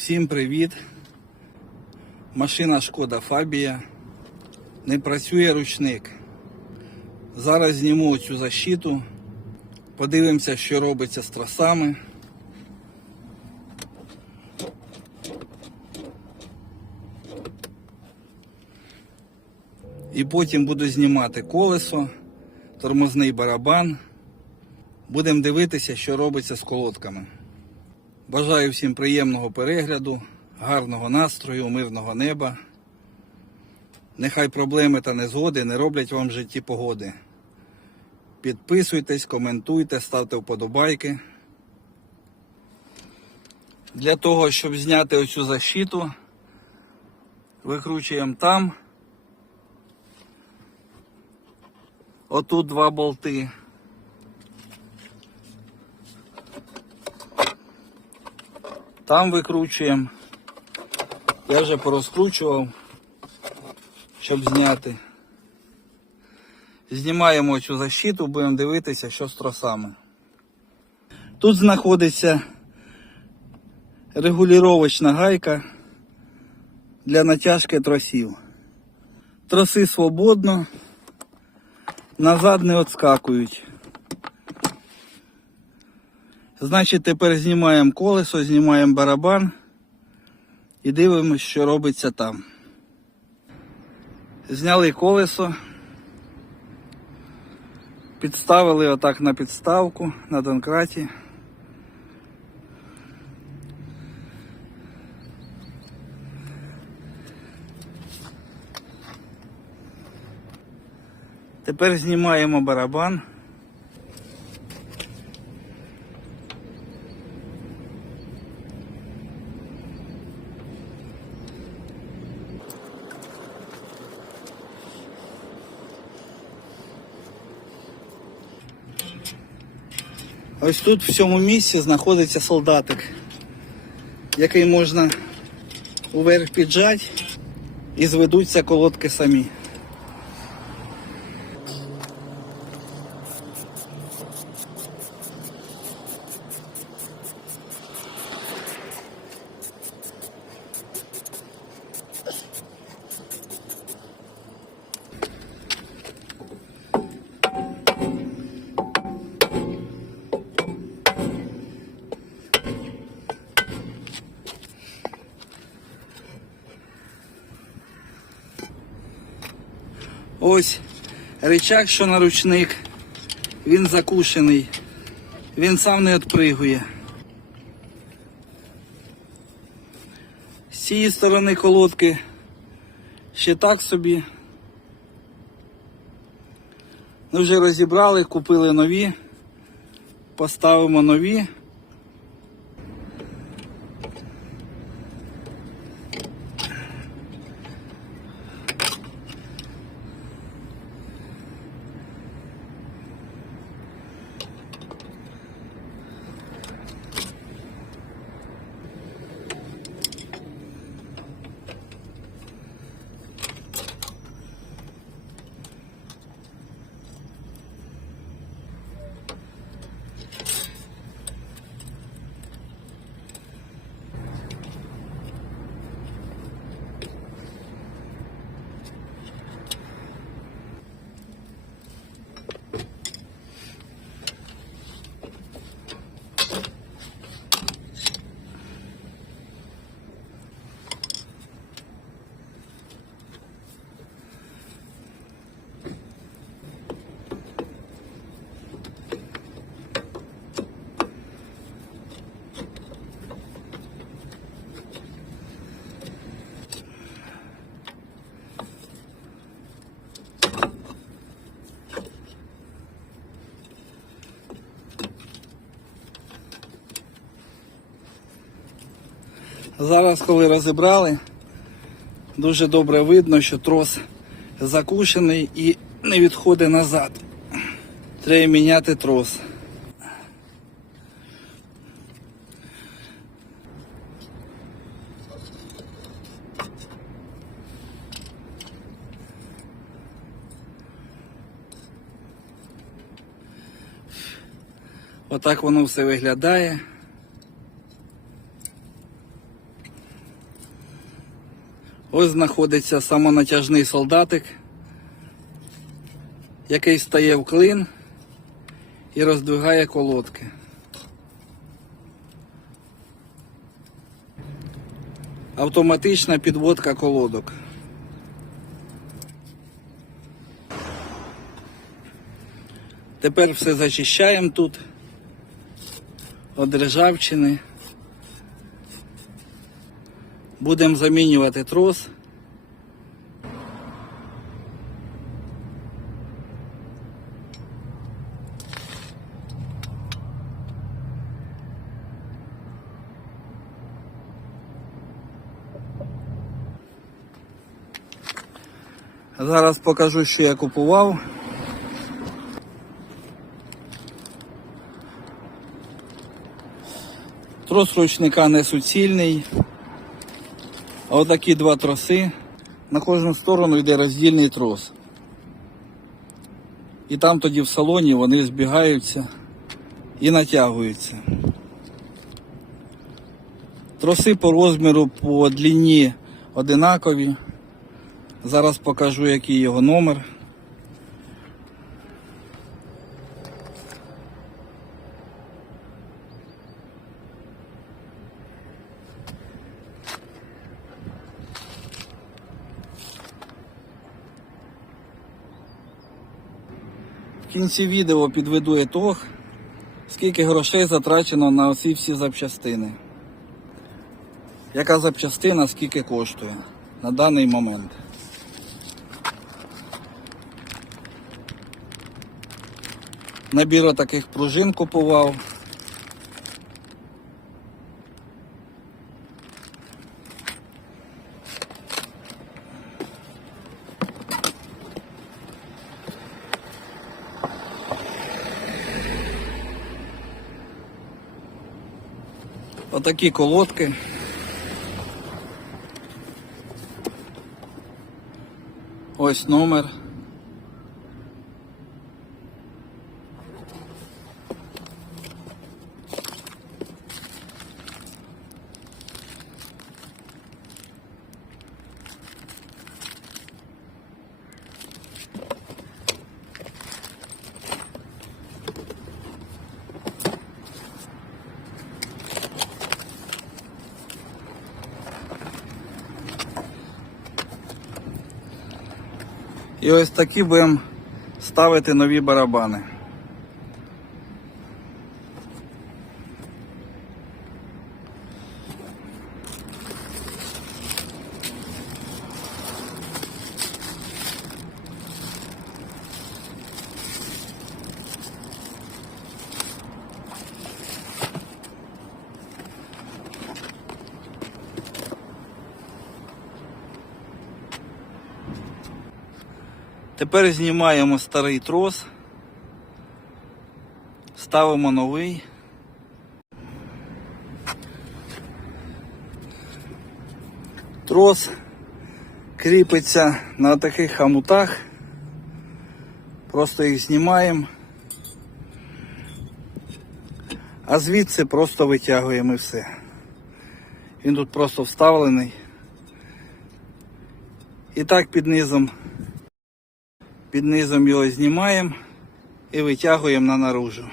Всім привіт! Машина Шкода Фабія. Не працює ручник. Зараз зніму цю защиту. Подивимося, що робиться з тросами. І потім буду знімати колесо, тормозний барабан. Будемо дивитися, що робиться з колодками. Бажаю всім приємного перегляду, гарного настрою, мирного неба. Нехай проблеми та незгоди не роблять вам в житті погоди. Підписуйтесь, коментуйте, ставте вподобайки. Для того, щоб зняти оцю защиту, викручуємо там. Отут два болти. Там викручуємо. Я вже порозкручував, щоб зняти. Знімаємо цю защиту, будемо дивитися, що з тросами. Тут знаходиться регулювачна гайка для натяжки тросів. Троси свободно, назад не відскакують. Значить, тепер знімаємо колесо, знімаємо барабан і дивимося, що робиться там. Зняли колесо, підставили отак на підставку на донкраті. Тепер знімаємо барабан. Ось тут в цьому місці знаходиться солдатик, який можна уверх піджати і зведуться колодки самі. Рычаг, що на ручник, він закушений, він сам не відпригує. З цієї сторони колодки ще так собі. Ну вже розібрали, купили нові, поставимо нові. Зараз, коли розібрали, дуже добре видно, що трос закушений і не відходить назад. Треба міняти трос. Отак воно все виглядає. Ось знаходиться самонатяжний солдатик, який стає в клин і роздвигає колодки. Автоматична підводка колодок. Тепер все зачищаємо тут від ржавчини. Будемо замінювати трос. Зараз покажу, що я купував. Трос ручника не суцільний. А отакі два троси. На кожну сторону йде роздільний трос. І там тоді в салоні вони збігаються і натягуються. Троси по розміру, по длині одинакові. Зараз покажу, який його номер. Кінці відео підведу ітог, скільки грошей затрачено на оці всі запчастини. Яка запчастина скільки коштує на даний момент. Набір таких пружин купував. Отакі колодки. Ось номер. І ось такі будемо ставити нові барабани. Тепер знімаємо старий трос, ставимо новий. Трос кріпиться на таких хомутах. Просто їх знімаємо. А звідси просто витягуємо і все. Він тут просто вставлений. І так під низом під низом його знімаємо і витягуємо на наружу.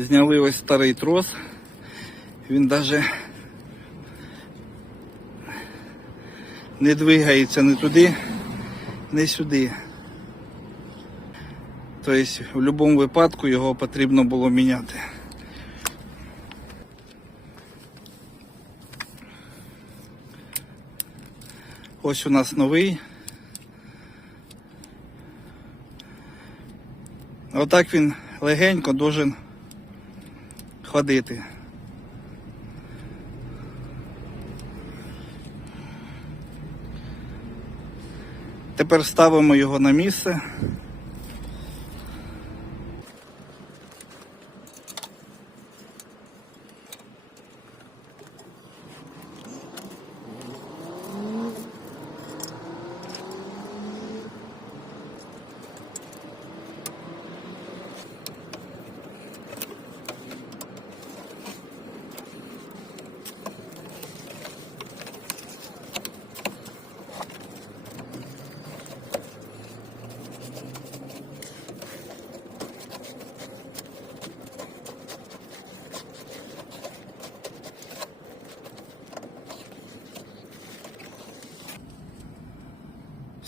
Зняли ось старий трос. Він навіть не двигається ні туди, ні сюди. Тобто в будь-якому випадку його потрібно було міняти. Ось у нас новий. Отак він легенько должен ходити. Тепер ставимо його на місце.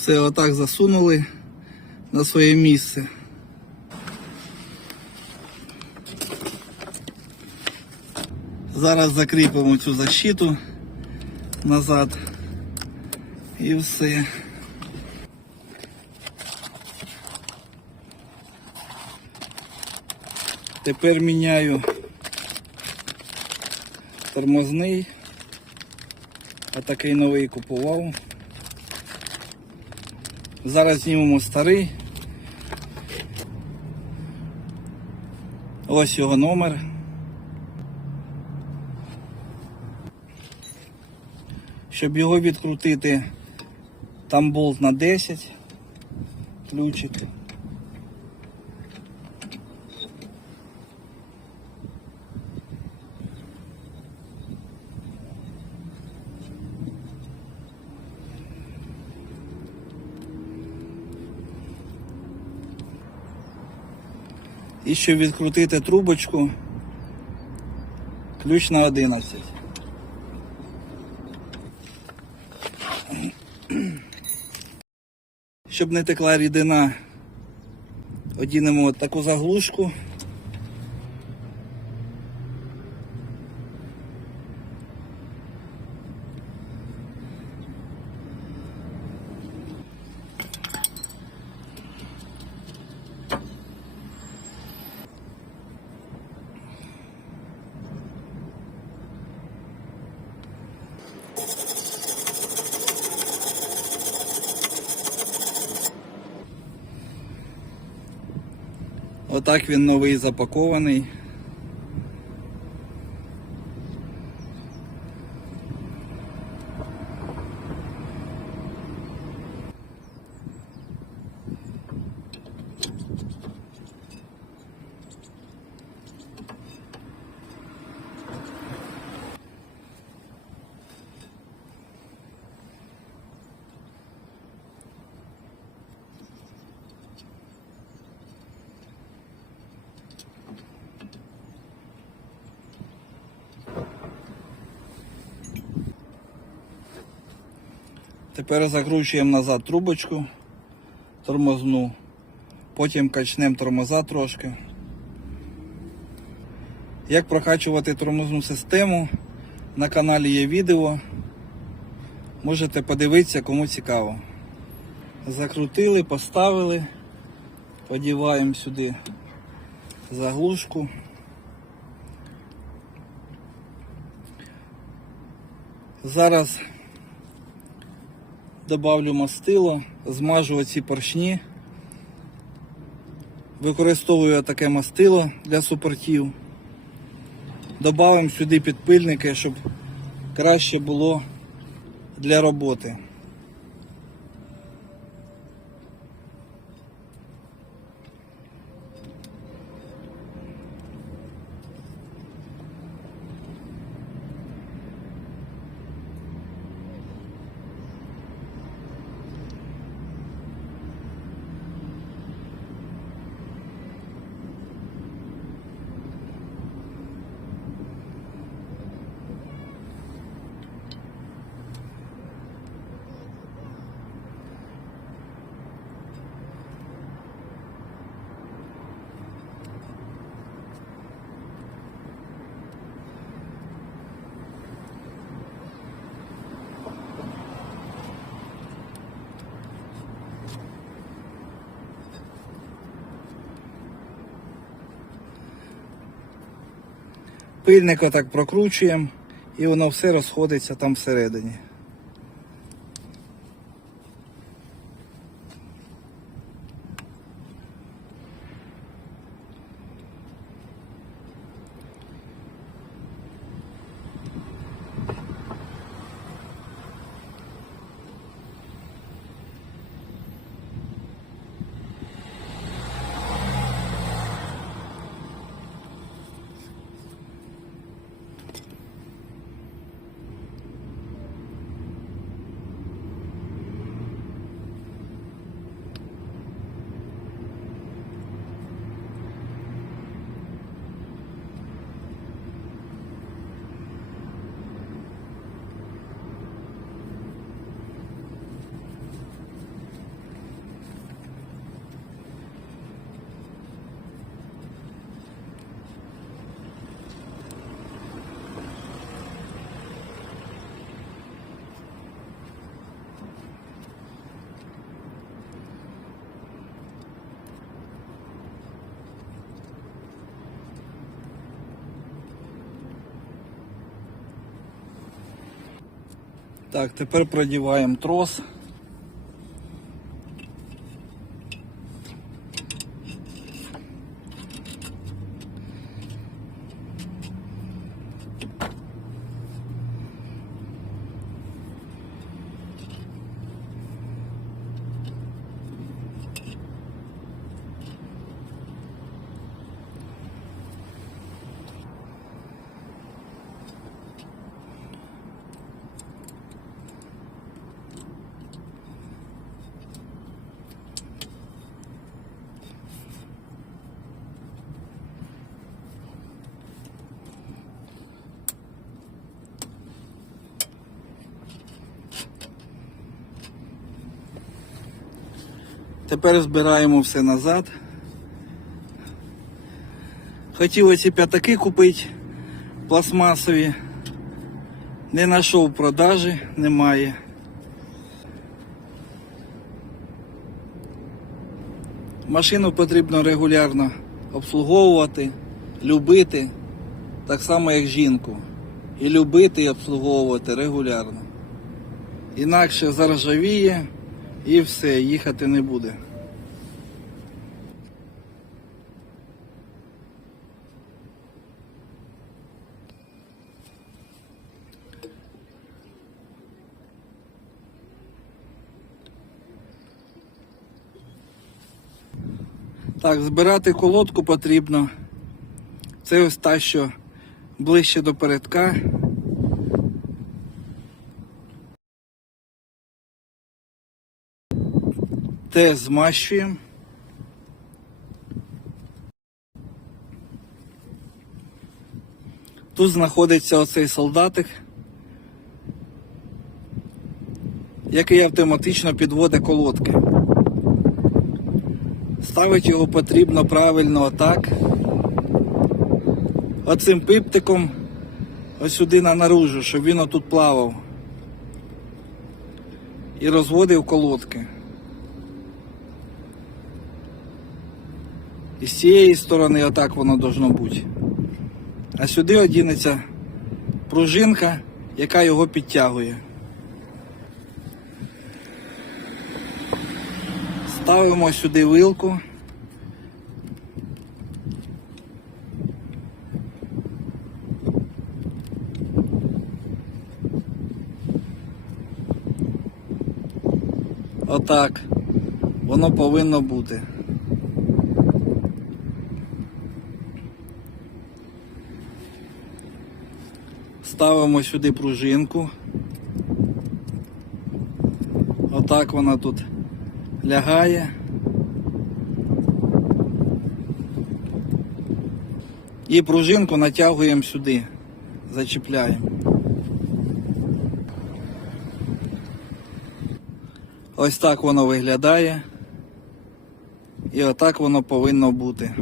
Все отак засунули на своє місце. Зараз закріпимо цю защиту назад і все. Тепер міняю тормозний. А такий новий купував. Зараз знімемо старий. Ось його номер. Щоб його відкрутити, там болт на 10, ключик. І щоб відкрутити трубочку, ключ на 11. Щоб не текла рідина, одінемо таку заглушку. Отак він новий запакований. Тепер закручуємо назад трубочку тормозну, потім качнемо тормоза трошки. Як прокачувати тормозну систему, на каналі є відео. Можете подивитися, кому цікаво. Закрутили, поставили, подіваємо сюди заглушку. Зараз добавлю мастило, змажу оці поршні. Використовую таке мастило для супортів. Добавимо сюди підпильники, щоб краще було для роботи. Пильник так прокручуємо і воно все розходиться там всередині. Так, тепер продіваємо трос. Тепер збираємо все назад. Хотів оці п'ятаки купити пластмасові. Не знайшов продажі, немає. Машину потрібно регулярно обслуговувати, любити, так само як жінку. І любити і обслуговувати регулярно. Інакше заржавіє і все, їхати не буде. Так, збирати колодку потрібно. Це ось та, що ближче до передка. Те змащуємо. Тут знаходиться оцей солдатик, який автоматично підводить колодки. Ставити його потрібно правильно отак. Оцим пиптиком ось сюди на наружу, щоб він отут плавав. І розводив колодки. І з цієї сторони отак воно должно бути. А сюди одінеться пружинка, яка його підтягує. Ставимо сюди вилку. Отак. Воно повинно бути. Ставимо сюди пружинку. Отак вона тут лягає. І пружинку натягуємо сюди, зачіпляємо. Ось так воно виглядає. І отак воно повинно бути.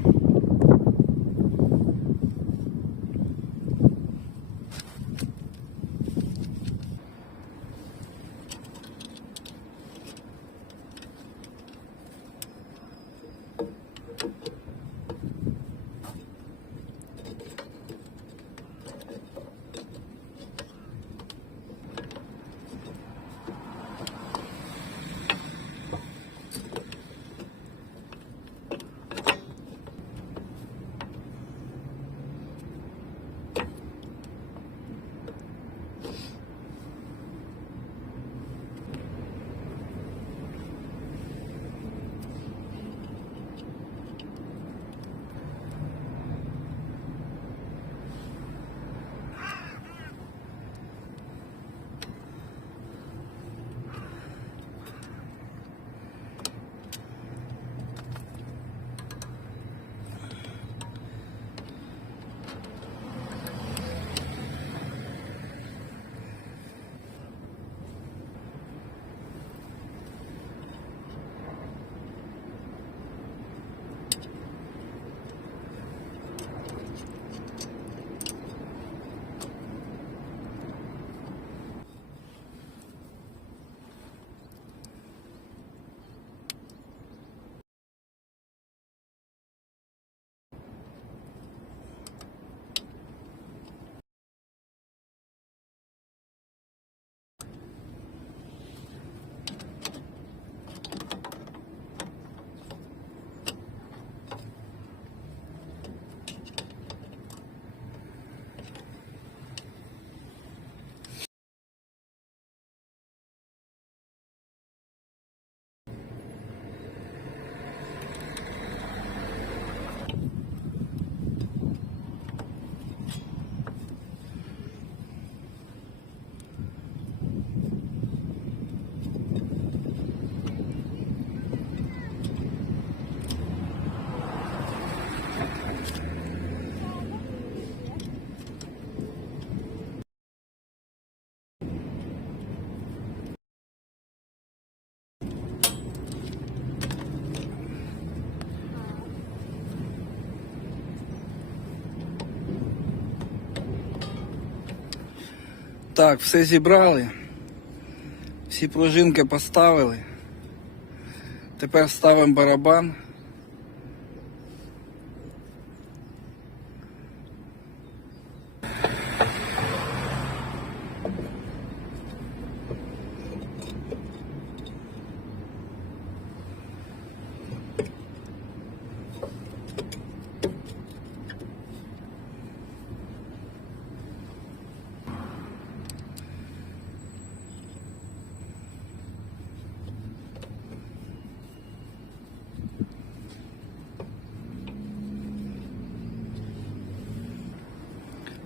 Так, все зібрали. Всі пружинки поставили. Тепер ставимо барабан.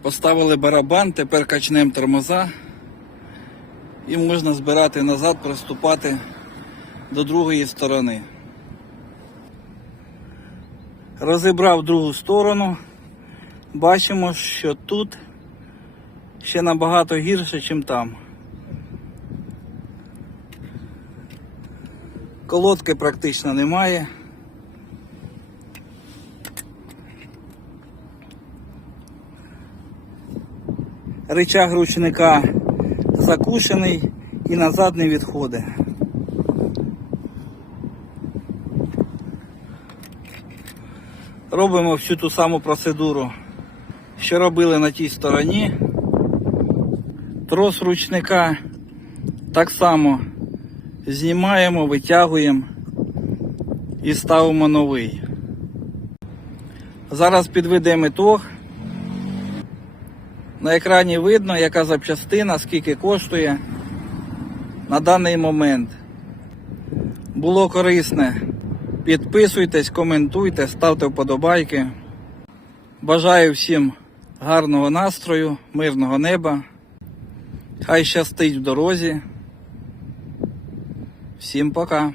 Поставили барабан, тепер качнемо тормоза і можна збирати назад, приступати до другої сторони. Розібрав другу сторону. Бачимо, що тут ще набагато гірше, ніж там. Колодки практично немає. Рычаг ручника закушений і назад не відходить. Робимо всю ту саму процедуру, що робили на тій стороні. Трос ручника так само знімаємо, витягуємо і ставимо новий. Зараз підведемо ітог. На екрані видно, яка запчастина, скільки коштує на даний момент. Було корисне. Підписуйтесь, коментуйте, ставте вподобайки. Бажаю всім гарного настрою, мирного неба. Хай щастить в дорозі. Всім пока.